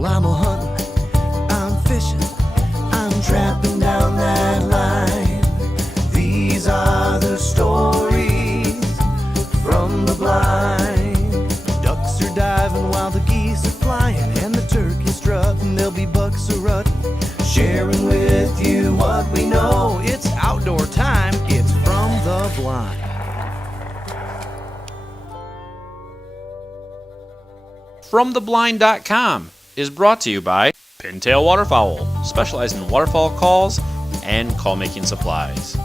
Well, I'm a hunting, I'm fishing, I'm trapping down that line. These are the stories from the blind. Ducks are diving while the geese are flying, and the turkeys strutting, there'll be bucks a rutting. Sharing with you what we know. It's outdoor time, it's From the Blind. FromTheBlind.com is brought to you by Pintail Waterfowl, specializing in waterfowl calls and call-making supplies.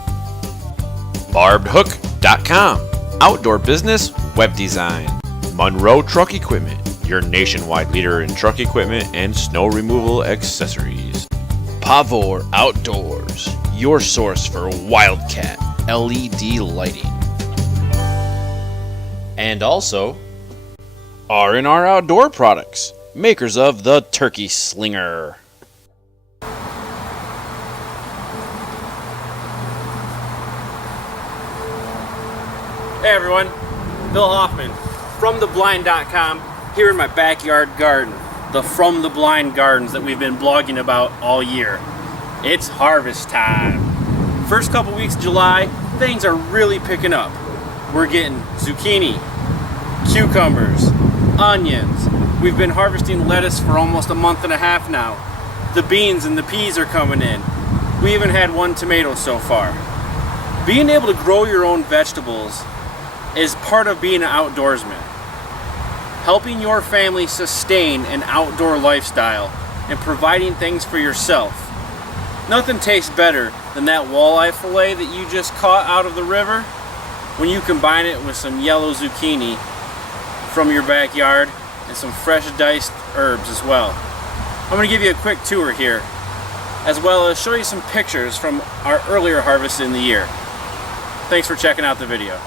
BarbedHook.com, outdoor business web design. Monroe Truck Equipment, your nationwide leader in truck equipment and snow removal accessories. Pavor Outdoors, your source for Wildcat LED lighting. And also, R&R Outdoor Products, makers of the Turkey Slinger. Hey everyone, Bill Hoffman, FromTheBlind.com, here in my backyard garden, the From the Blind gardens that we've been blogging about all year. It's harvest time. First couple weeks of July, things are really picking up. We're getting zucchini, cucumbers, onions. We've been harvesting lettuce for almost a month and a half now. The beans and the peas are coming in. We even had one tomato so far. Being able to grow your own vegetables is part of being an outdoorsman. Helping your family sustain an outdoor lifestyle and providing things for yourself. Nothing tastes better than that walleye fillet that you just caught out of the river when you combine it with some yellow zucchini from your backyard and some fresh diced herbs as well. I'm going to give you a quick tour here, as well as show you some pictures from our earlier harvest in the year. Thanks for checking out the video.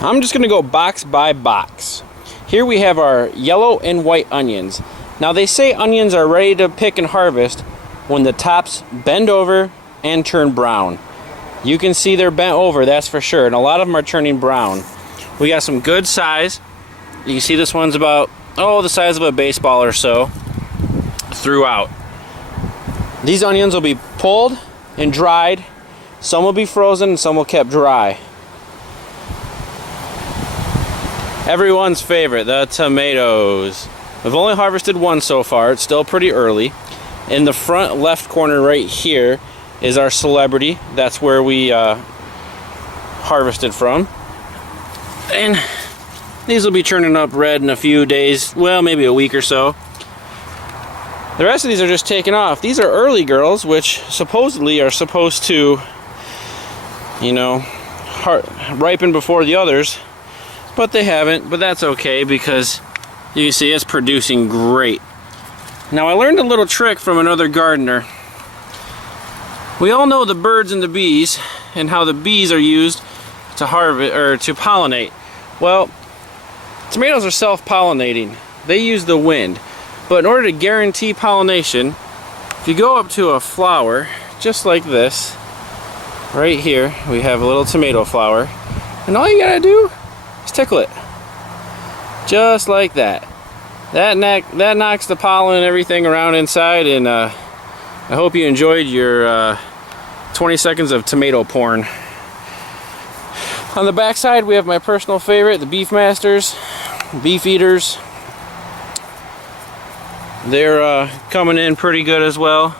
I'm just going to go box by box. Here we have our yellow and white onions. Now they say onions are ready to pick and harvest when the tops bend over and turn brown. You can see they're bent over, that's for sure, and a lot of them are turning brown. We got some good size. You can see this one's about, the size of a baseball or so throughout. These onions will be pulled and dried. Some will be frozen and some will kept dry. Everyone's favorite, the tomatoes. We've only harvested one so far. It's still pretty early. In the front left corner right here is our celebrity. That's where we harvested from. And these will be turning up red in a few days, well, maybe a week or so. The rest of these are just taking off. These are early girls, which supposedly are supposed to, ripen before the others, but they haven't. But that's okay, because you can see it's producing great. Now I learned a little trick from another gardener. We all know the birds and the bees and how the bees are used to harvest or to pollinate. Well, tomatoes are self-pollinating. They use the wind. But in order to guarantee pollination, if you go up to a flower just like this, right here we have a little tomato flower, and all you gotta do is tickle it. Just like that. That knocks the pollen and everything around inside, and I hope you enjoyed your 20 seconds of tomato porn. On the back side we have my personal favorite, the Beefmasters, Beef Eaters. They're coming in pretty good as well.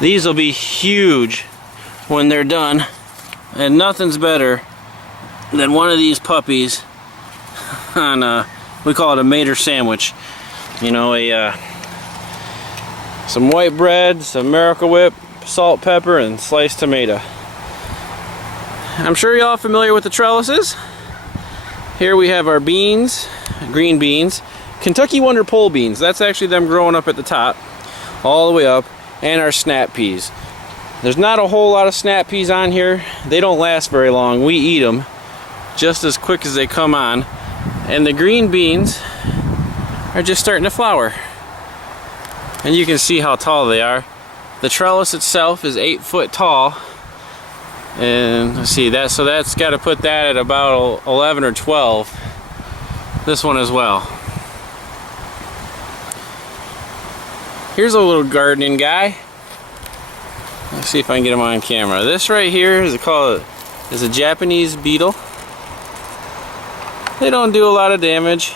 These will be huge when they're done, and nothing's better than one of these puppies on we call it a mater sandwich. Some white bread, some Miracle Whip, salt, pepper, and sliced tomato. I'm sure y'all are familiar with the trellises. Here we have our beans, green beans, Kentucky Wonder Pole beans. That's actually them growing up at the top, all the way up, and our snap peas. There's not a whole lot of snap peas on here. They don't last very long. We eat them just as quick as they come on. And the green beans are just starting to flower. And you can see how tall they are. The trellis itself is 8 foot tall. And let's see that, so that's got to put that at about 11 or 12. This one as well. Here's a little gardening guy. Let's see if I can get him on camera. This right here is a Japanese beetle. They don't do a lot of damage,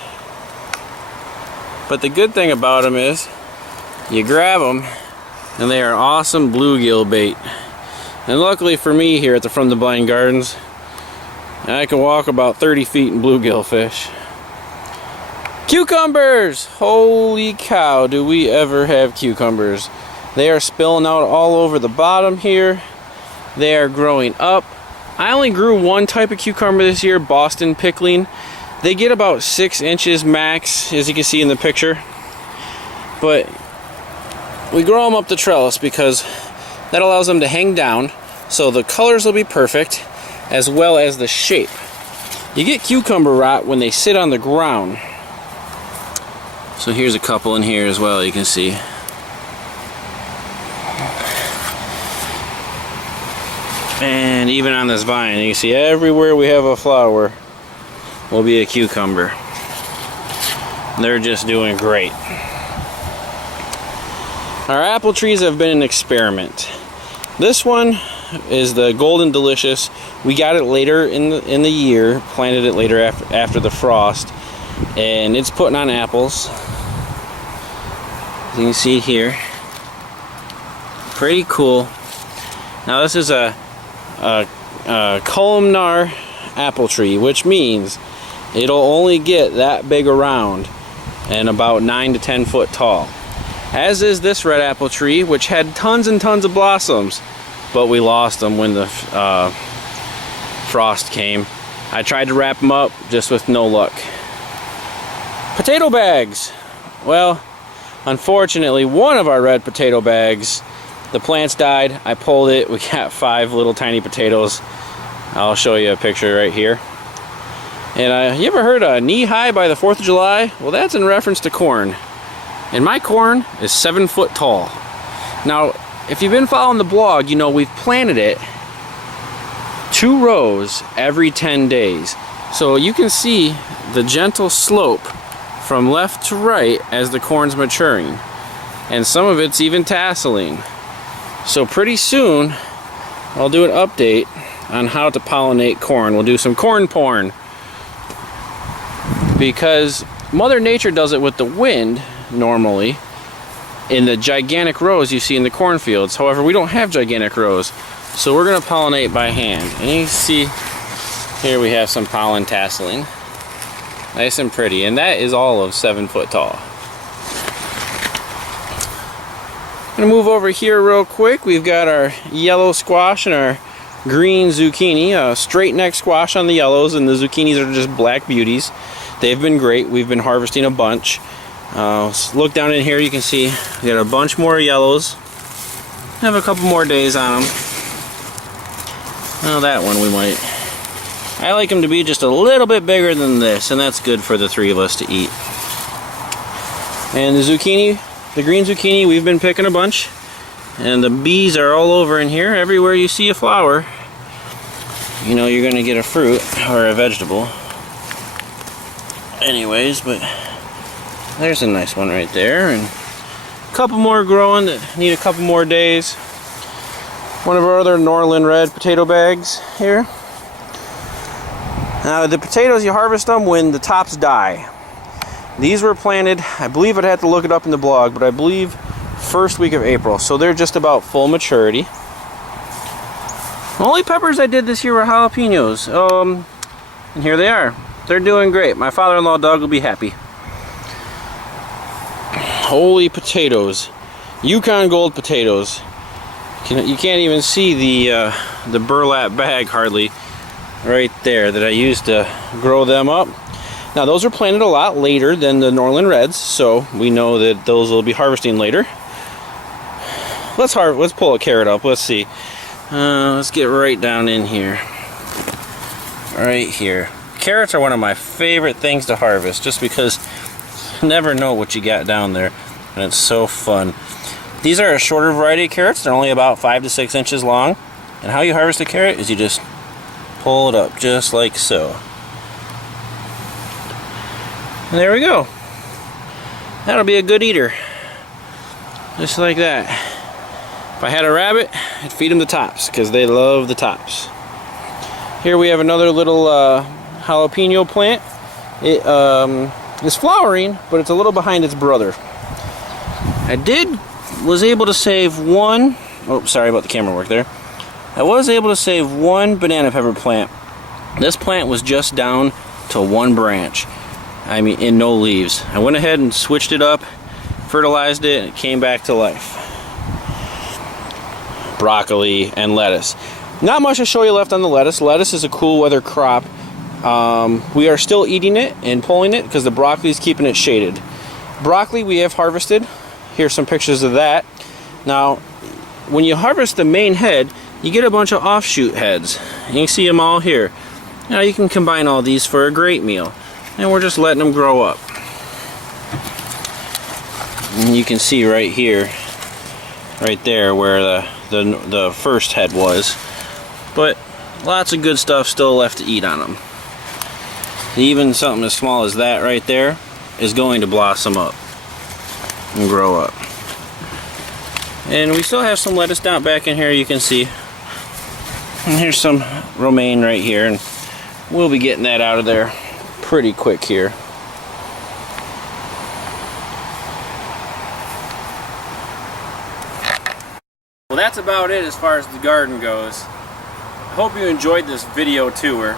but the good thing about them is you grab them and they are awesome bluegill bait. And luckily for me here at the From the Blind Gardens, I can walk about 30 feet in bluegill fish. Cucumbers! Holy cow, do we ever have cucumbers. They are spilling out all over the bottom here. They are growing up. I only grew one type of cucumber this year, Boston pickling. They get about 6 inches max, as you can see in the picture. But we grow them up the trellis because that allows them to hang down, so the colors will be perfect, as well as the shape. You get cucumber rot when they sit on the ground. So here's a couple in here as well, you can see. And even on this vine, you can see everywhere we have a flower will be a cucumber. They're just doing great. Our apple trees have been an experiment. This one is the Golden Delicious. We got it later in the year, planted it later after the frost, and it's putting on apples. As you can see here, pretty cool. Now this is a columnar apple tree, which means it'll only get that big around and about 9 to 10 foot tall. As is this red apple tree, which had tons and tons of blossoms, but we lost them when the frost came. I tried to wrap them up, just with no luck. Potato bags. Well, unfortunately, one of our red potato bags, the plants died. I pulled it. We got 5 little tiny potatoes. I'll show you a picture right here. And you ever heard of knee high by the 4th of July? Well, that's in reference to corn. And my corn is 7 foot tall. Now, if you've been following the blog, you know we've planted it 2 rows every 10 days. So you can see the gentle slope from left to right as the corn's maturing. And some of it's even tasseling. So pretty soon, I'll do an update on how to pollinate corn. We'll do some corn porn. Because Mother Nature does it with the wind, normally, in the gigantic rows you see in the cornfields. However, we don't have gigantic rows, so we're going to pollinate by hand. And you can see here we have some pollen tasseling. Nice and pretty, and that is all of 7 foot tall. I'm going to move over here real quick. We've got our yellow squash and our green zucchini. Straight neck squash on the yellows, and the zucchinis are just black beauties. They've been great. We've been harvesting a bunch. Look down in here, you can see we got a bunch more yellows. Have a couple more days on them. Well, that one we might. I like them to be just a little bit bigger than this, and that's good for the 3 of us to eat. And the zucchini, the green zucchini, we've been picking a bunch. And the bees are all over in here. Everywhere you see a flower, you know you're going to get a fruit or a vegetable. Anyways, but there's a nice one right there, and a couple more growing that need a couple more days. One of our other Norland red potato bags here. Now the potatoes, you harvest them when the tops die. These were planted, I believe I'd have to look it up in the blog, but I believe first week of April, so they're just about full maturity. The only peppers I did this year were jalapenos, and here they are. They're doing great. My father-in-law Doug will be happy. Holy potatoes. Yukon Gold potatoes. You can't even see the burlap bag hardly right there that I used to grow them up. Now those are planted a lot later than the Norland Reds, so we know that those will be harvesting later. Let's pull a carrot up. Let's see. Let's get right down in here. Right here. Carrots are one of my favorite things to harvest, just because you never know what you got down there, and it's so fun. These are a shorter variety of carrots. They're only about 5 to 6 inches long, And how you harvest a carrot is you just pull it up just like so. And there we go. That'll be a good eater. Just like that. If I had a rabbit, I'd feed them the tops because they love the tops. Here we have another little jalapeno plant. It is flowering, but it's a little behind its brother. Was able to save one. Oh, sorry about the camera work there. I was able to save one banana pepper plant. This plant was just down to one branch. I mean, in no leaves. I went ahead and switched it up, fertilized it, and it came back to life. Broccoli and lettuce. Not much to show you left on the lettuce. Lettuce is a cool weather crop. We are still eating it and pulling it because the broccoli is keeping it shaded. Broccoli we have harvested. Here's some pictures of that. Now, when you harvest the main head, you get a bunch of offshoot heads. You can see them all here. Now you can combine all these for a great meal. And we're just letting them grow up. And you can see right here, right there where the first head was. But lots of good stuff still left to eat on them. Even something as small as that right there is going to blossom up and grow up. And we still have some lettuce down back in here, you can see. And here's some romaine right here, and we'll be getting that out of there pretty quick here. Well, that's about it as far as the garden goes. I hope you enjoyed this video tour.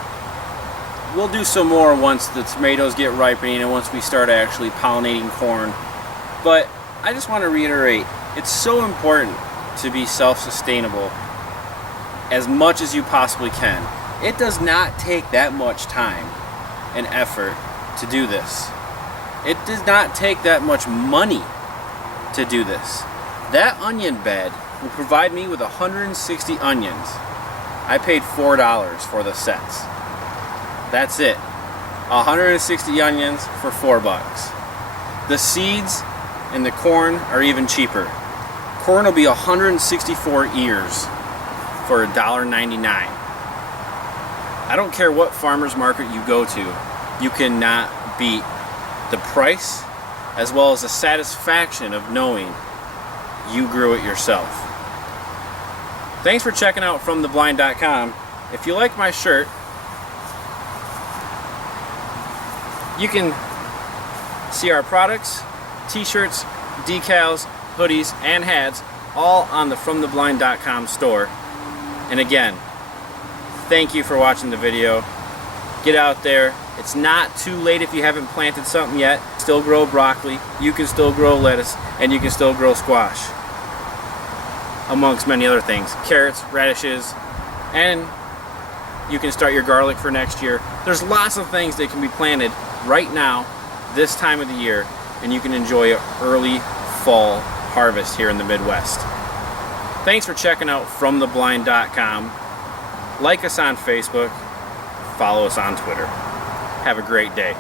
We'll do some more once the tomatoes get ripening and once we start actually pollinating corn. But I just want to reiterate, it's so important to be self-sustainable as much as you possibly can. It does not take that much time and effort to do this. It does not take that much money to do this. That onion bed will provide me with 160 onions. I paid $4 for the sets. That's it. 160 onions for $4. The seeds and the corn are even cheaper. Corn will be 164 ears for $1.99. I don't care what farmer's market you go to, you cannot beat the price as well as the satisfaction of knowing you grew it yourself. Thanks for checking out FromTheBlind.com. If you like my shirt, you can see our products, t-shirts, decals, hoodies, and hats all on the FromTheBlind.com store. And again, thank you for watching the video. Get out there. It's not too late if you haven't planted something yet. Still grow broccoli, you can still grow lettuce, and you can still grow squash, amongst many other things. Carrots, radishes, and you can start your garlic for next year. There's lots of things that can be planted right now, this time of the year, and you can enjoy an early fall harvest here in the Midwest. Thanks for checking out FromTheBlind.com. Like us on Facebook, follow us on Twitter. Have a great day.